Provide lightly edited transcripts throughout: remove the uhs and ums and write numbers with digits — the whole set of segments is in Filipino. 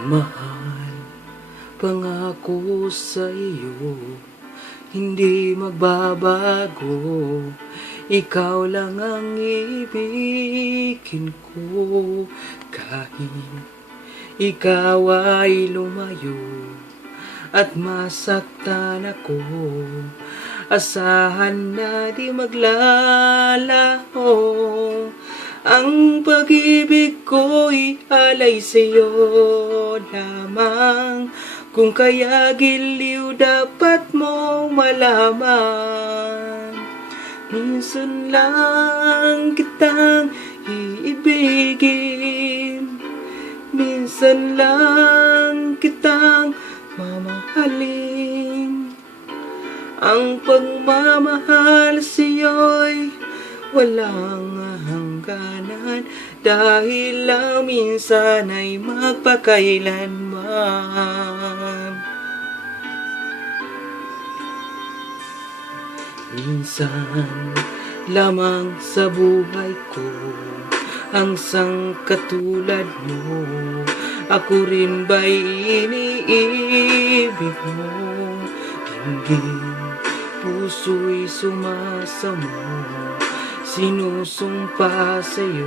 Mahal, pangako sa iyo, hindi magbabago. Ikaw lang ang ibigin ko. Kahit ikaw ay lumayo at masaktan ako, asahan na di maglalaho. Ang pag-ibig ko'y alay sa'yo lamang. Kung kaya giliw dapat mo malaman. Minsan lang kitang iibigin, minsan lang kitang mamahalin. Ang pagmamahal sa'yo'y walang hangganan, dahil lang minsan ay magpakailanman. Minsan lamang sa buhay ko ang sangkatulad mo. Ako rin ba'y iniibig mo? Dinggin, puso'y sumasamo, sinusumpa sa'yo.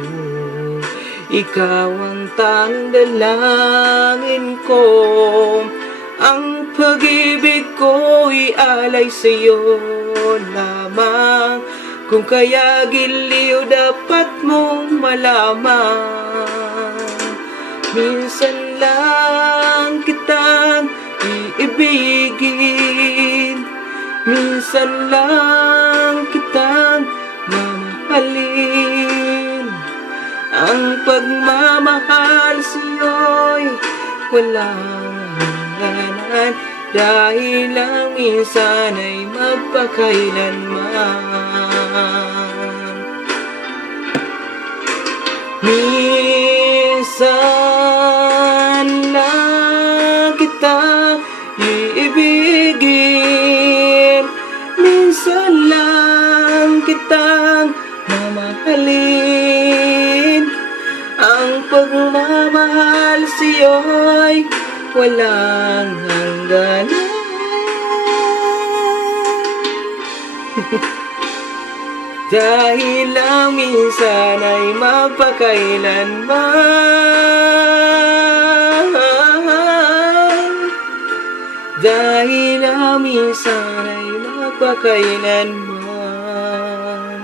Ikaw ang tanging dalangin ko. Ang pag-ibig ko'y alay sa'yo lamang. Kung kaya giliw dapat mong malaman. Minsan lang kitang iibigin, minsan lang kitang mamahalin. Ang pagmamahal sa'yo'y walang hangganan, dahil lang minsan ay magpakailanman. Minsan lang kita iibigin, minsan lang kitang mamahalin. Ang pagmamahal sa'yo'y walang hangganan. Dahil lang minsan ay magpakailanman. Dahil lang minsan ay magpakailanman.